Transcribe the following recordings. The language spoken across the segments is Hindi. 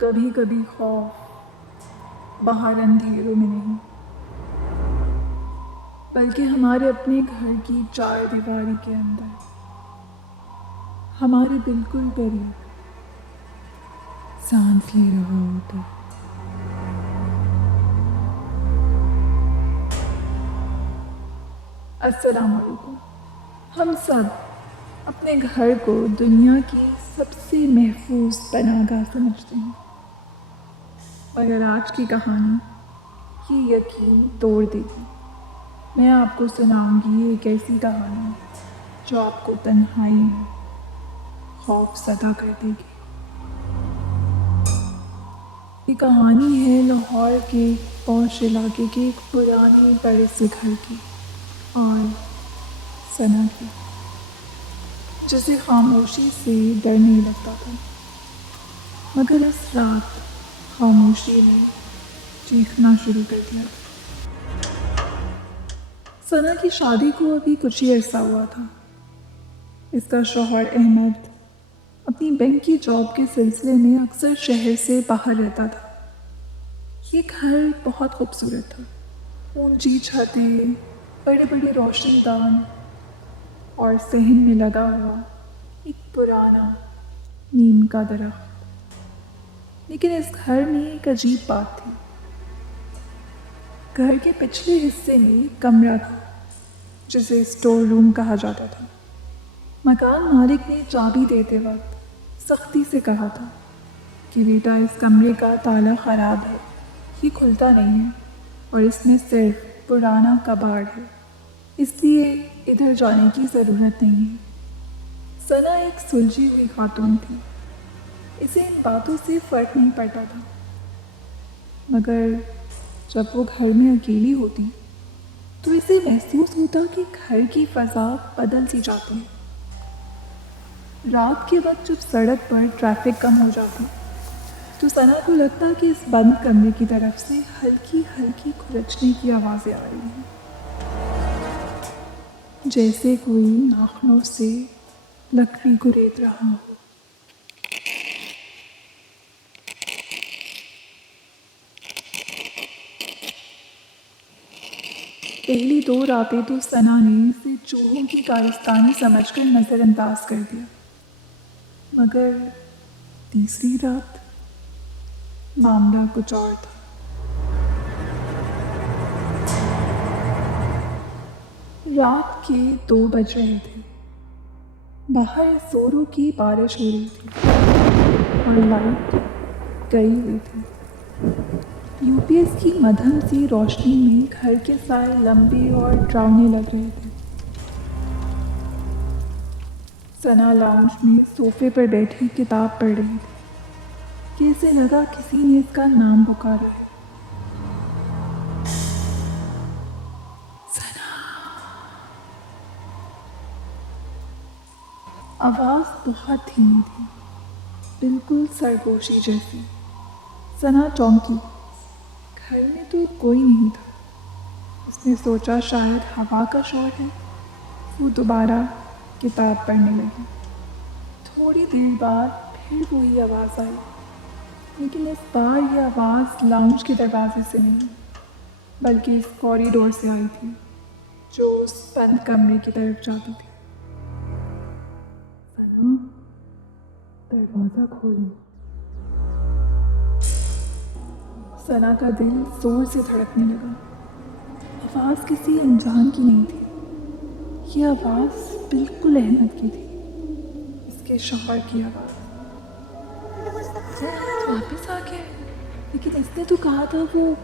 कभी कभी खौफ बाहर अंधेरों में नहीं, बल्कि हमारे अपने घर की चार दीवारी के अंदर, हमारे बिल्कुल करीब सांस ले रहा होता। अस्सलाम वालेकुम। हम सब अपने घर को दुनिया की सबसे महफूज पनाहगाह समझते हैं, मगर आज की कहानी ये यकीन तोड़ देगी। मैं आपको सुनाऊंगी एक ऐसी कहानी जो आपको तन्हाई में खौफ सदा कर देगी। ये कहानी है लाहौर के पौश इलाके के एक पुराने बड़े से घर की और सना की, जिसे खामोशी से डर नहीं लगता था, मगर इस रात खामोशी ने चीखना शुरू कर दिया। सना की शादी को अभी कुछ ही अरसा हुआ था। इसका शौहर अहमद अपनी बैंक की जॉब के सिलसिले में अक्सर शहर से बाहर रहता था। ये घर बहुत खूबसूरत था। ऊंची छतें, बड़े बड़े रोशनदान और सहन में लगा हुआ एक पुराना नीम का दरख्त। लेकिन इस घर में एक अजीब बात थी। घर के पिछले हिस्से में एक कमरा था जिसे स्टोर रूम कहा जाता था। मकान मालिक ने चाबी देते वक्त सख्ती से कहा था कि बेटा, इस कमरे का ताला ख़राब है, ये खुलता नहीं है और इसमें सिर्फ पुराना कबाड़ है, इसलिए इधर जाने की ज़रूरत नहीं है। सना एक सुलझी हुई खातून थी। इसे इन बातों से फ़र्क नहीं पड़ता था, मगर जब वो घर में अकेली होती तो इसे महसूस होता कि घर की फ़ज़ा बदल सी जाती है। रात के वक्त जब सड़क पर ट्रैफिक कम हो जाती तो सना को लगता कि इस बंद कमरे की तरफ से हल्की हल्की खुरचने की आवाज़ें आ रही हैं, जैसे कोई नाखूनों से लकड़ी को रेत रहा हो। पहली 2 रातें तो सना ने इसे चूहों की कारस्तानी समझकर नज़रअंदाज कर दिया, मगर तीसरी रात मामला कुछ और था। रात के 2 बज रहे थे। बाहर जोरों की बारिश हो रही थी और लाइट गई हुई थी। यूपीएस की मध्यम सी रोशनी में घर के साए लंबे और डरावने लग रहे थे। सना लाउंज में सोफे पर बैठी किताब पढ़ रही थी कि इसे लगा किसी ने इसका नाम पुकारा है। सना। आवाज़ बहुत धीमी थी, बिल्कुल सरगोशी जैसी। सना चौंकी। घर में तो कोई नहीं था। उसने सोचा शायद हवा का शोर है। वो दोबारा किताब पढ़ने लगी। थोड़ी देर बाद फिर वही आवाज़ आई, लेकिन इस बार यह आवाज़ लाउंज के दरवाजे से नहीं, बल्कि इस कॉरिडोर से आई थी जो उस बंद कमरे की तरफ जाती थी। सना, दरवाज़ा खोलो। सना का दिल जोर से धड़कने लगा। आवाज़ किसी अनजान की नहीं थी। यह आवाज़ बिल्कुल अहमद की थी, इसके शौहर की आवाज़। वापस आ गया, लेकिन इसने तो कहा था वो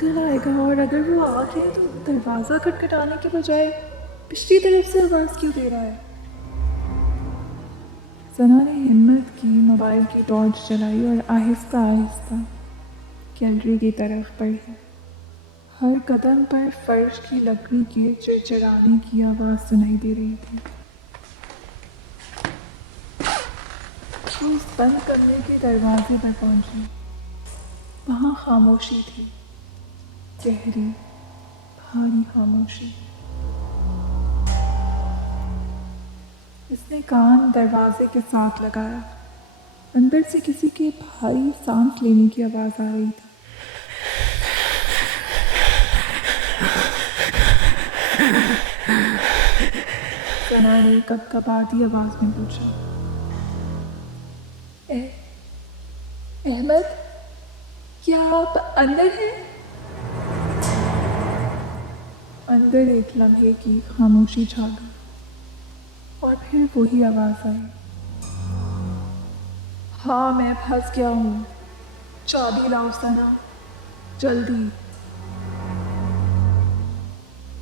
कल आएगा, और अगर वो आ गया तो दरवाज़ा खटखटाने के बजाय पिछली तरफ से आवाज़ क्यों दे रहा है? सना ने हिम्मत की, मोबाइल की टॉर्च जलाई और आहिस्ता आहिस्ता गैलरी की तरफ बढ़ी। हर कदम पर फर्श की लकड़ी के चिड़चिड़ाने की आवाज़ सुनाई दे रही थी। वो इस बंद कमरे के दरवाजे पर पहुंची। वहाँ खामोशी थी, गहरी भारी खामोशी। इसने कान दरवाजे के साथ लगाया, अंदर से किसी के भारी सांस लेने की आवाज़ आ रही थी। सना ने कपकपाती आवाज़ में पूछा, अहमद, क्या आप अंदर हैं? अंदर एक लम्हे की खामोशी छा गई और फिर वही आवाज़ आई, हाँ मैं फंस गया हूँ, चाबी लाओ सना, जल्दी।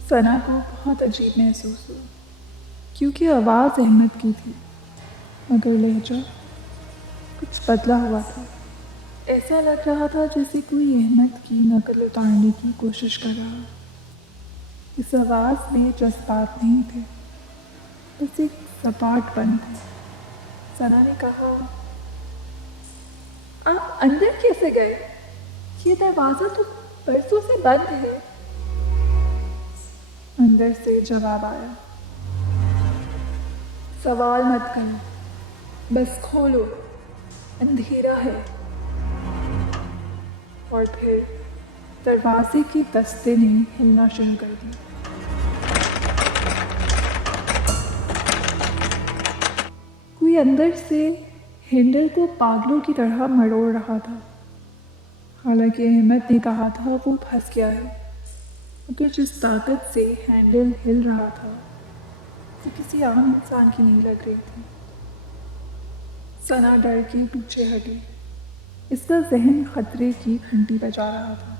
सना को बहुत अजीब महसूस हुआ क्योंकि आवाज़ अहमद की थी मगर लहजा कुछ बदला हुआ था। ऐसा लग रहा था जैसे कोई अहमद की नकल उतारने की कोशिश कर रहा। इस आवाज़ में जज्बात नहीं थे, बस एक सपाट बन थे। सना ने कहा, आप अंदर कैसे गए? ये दरवाज़ा तो बरसों से बंद है। अंदर से जवाब आया, सवाल मत करो, बस खोलो, अंधेरा है। और फिर दरवाजे की दस्ते ने हिलना शुरू कर दी। कोई अंदर से हैंडल को पागलों की तरह मरोड़ रहा था। हालांकि अहमद ने कहा था वो फंस गया है, मगर जिस ताकत से हैंडल हिल रहा था वो किसी आम इंसान की नहीं लग रही थी। सना डर के पीछे हटी। इसका जहन खतरे की घंटी बजा रहा था।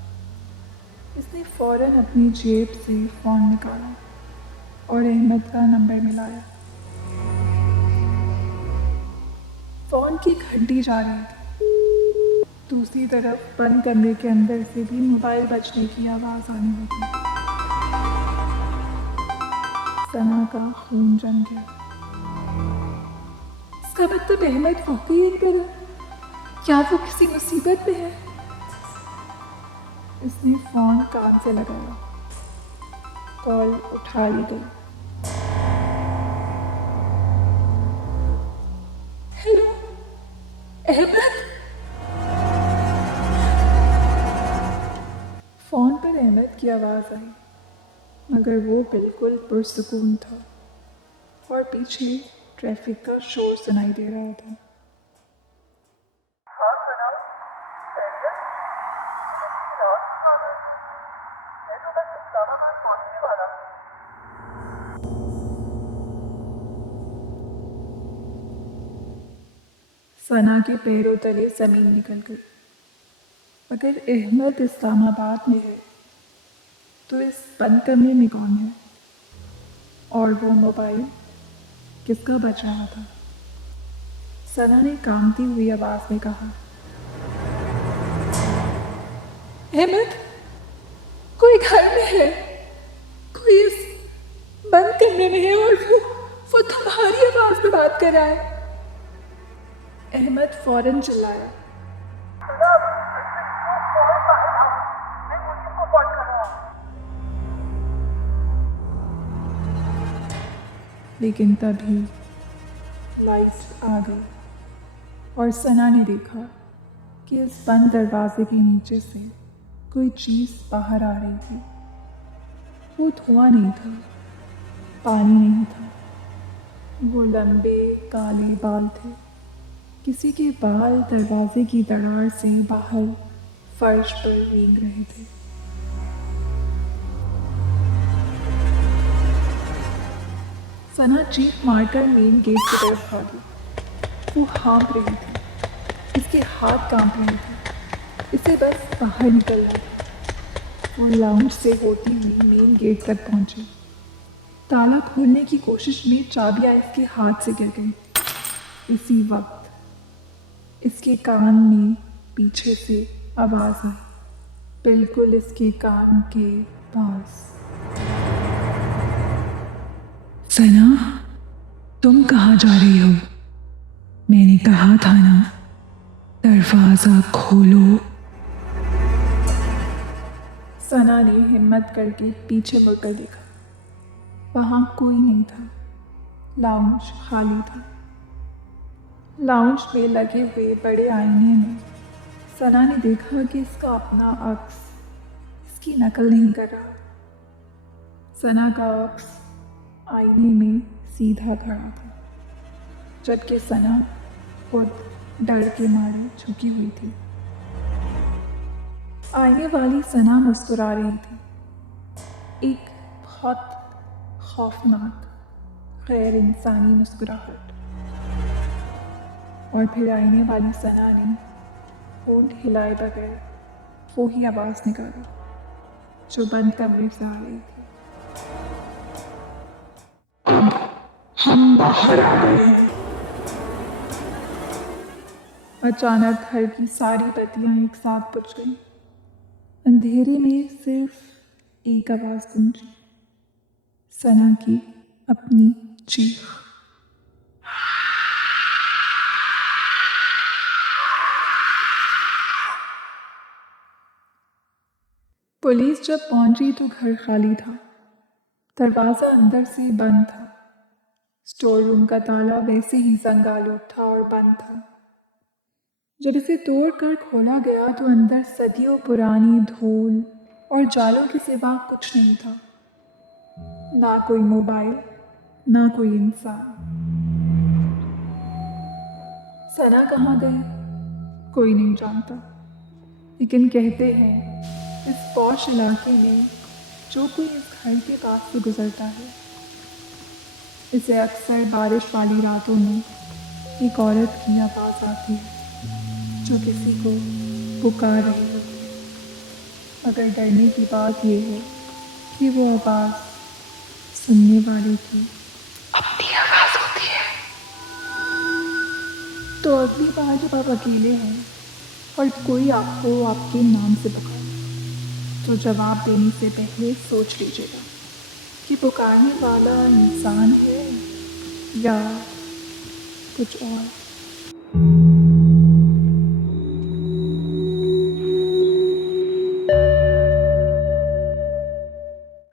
इसने फौरन अपनी जेब से फ़ोन निकाला और अहमद का नंबर मिलाया। फ़ोन की घंटी जा रही थी। दूसरी तरफ बंद कमरे के अंदर से भी मोबाइल बजने की आवाज़ आने लगी। सना का खून जम गया। इसका मतलब अहमद वाकई अंदर है। क्या वो किसी मुसीबत में है? इसने फ़ोन कान से लगाया। कॉल उठा ली गई। हेलो अहमद। फ़ोन पर अहमद की आवाज़ आई, मगर वो बिल्कुल पुरसुकून था और पीछे ट्रैफिक का शोर सुनाई दे रहा था। सना के पैरों तले ज़मीन निकल गई। अगर अहमद इस्लामाबाद में है तो इस बंद कमरे में कौन है? और वो मोबाइल किसका बज रहा था? सना ने कांपती हुई आवाज़ में कहा, अहमद, कोई घर में है, कोई इस बंद कमरे में है और वो तुम्हारी आवाज़ में बात कर रहा है। अहमद फौरन चिल्लाया, लेकिन तभी लाइट आ गई और सना ने देखा कि इस बंद दरवाजे के नीचे से कोई चीज़ बाहर आ रही थी। वो धुआं नहीं था, पानी नहीं था, वो लंबे काले बाल थे। किसी के बाल दरवाजे की दरार से बाहर फर्श पर रेंग रहे थे। सना चीख मारकर मेन गेट की तरफ भागी। वो हाँफ रही थी, इसके हाथ कांप रहे थे, इसे बस बाहर निकलना था। वो लाउंज से होती हुई मेन गेट तक पहुंची। ताला खोलने की कोशिश में चाबियां इसके हाथ से गिर गई। इसी वक्त इसके कान में पीछे से आवाज़ आई, बिल्कुल इसके कान के पास। सना, तुम कहाँ जा रही हो? मैंने कहा था ना, दरवाज़ा खोलो। सना ने हिम्मत करके पीछे मुड़कर देखा। वहाँ कोई नहीं था, लाउंज खाली था। लाउंज में लगे हुए बड़े आईने में सना ने देखा कि इसका अपना अक्स इसकी नकल नहीं कर रहा। सना का अक्स आईने में सीधा खड़ा था, जबकि सना खुद डर के मारे झुकी हुई थी। आईने वाली सना मुस्कुरा रही थी, एक बहुत खौफनाक गैर इंसानी मुस्कुराहट। और फिर आईने वाली सना ने होंठ हिलाए बगैर वो ही आवाज़ निकाली जो बंद कमरे से आ रही थी। हम बाहर आ गए हैं। अचानक घर की सारी बत्तियां एक साथ बुझ गईं। अंधेरे में सिर्फ एक आवाज़ गूंजी, सना की अपनी चीख। पुलिस जब पहुंची तो घर खाली था। दरवाज़ा अंदर से बंद था। स्टोर रूम का ताला वैसे ही जंगालूट था और बंद था। जब इसे तोड़कर खोला गया तो अंदर सदियों पुरानी धूल और जालों के सिवा कुछ नहीं था। ना कोई मोबाइल, ना कोई इंसान। सना कहाँ गई कोई नहीं जानता, लेकिन कहते हैं इस पॉश इलाके में जो कोई इस घर के पास से गुजरता है, इसे अक्सर बारिश वाली रातों में एक औरत की आवाज़ आती है जो किसी को पुकार रही होती है। मगर डरने की बात यह है कि वो आवाज़ सुनने वाले की अपनी आवाज़ होती है। तो अगली बार जब आप अकेले हैं और कोई आपको आपके नाम से पुकारे, तो जवाब देने से पहले सोच लीजिएगा कि पुकारने वाला इंसान है या कुछ और।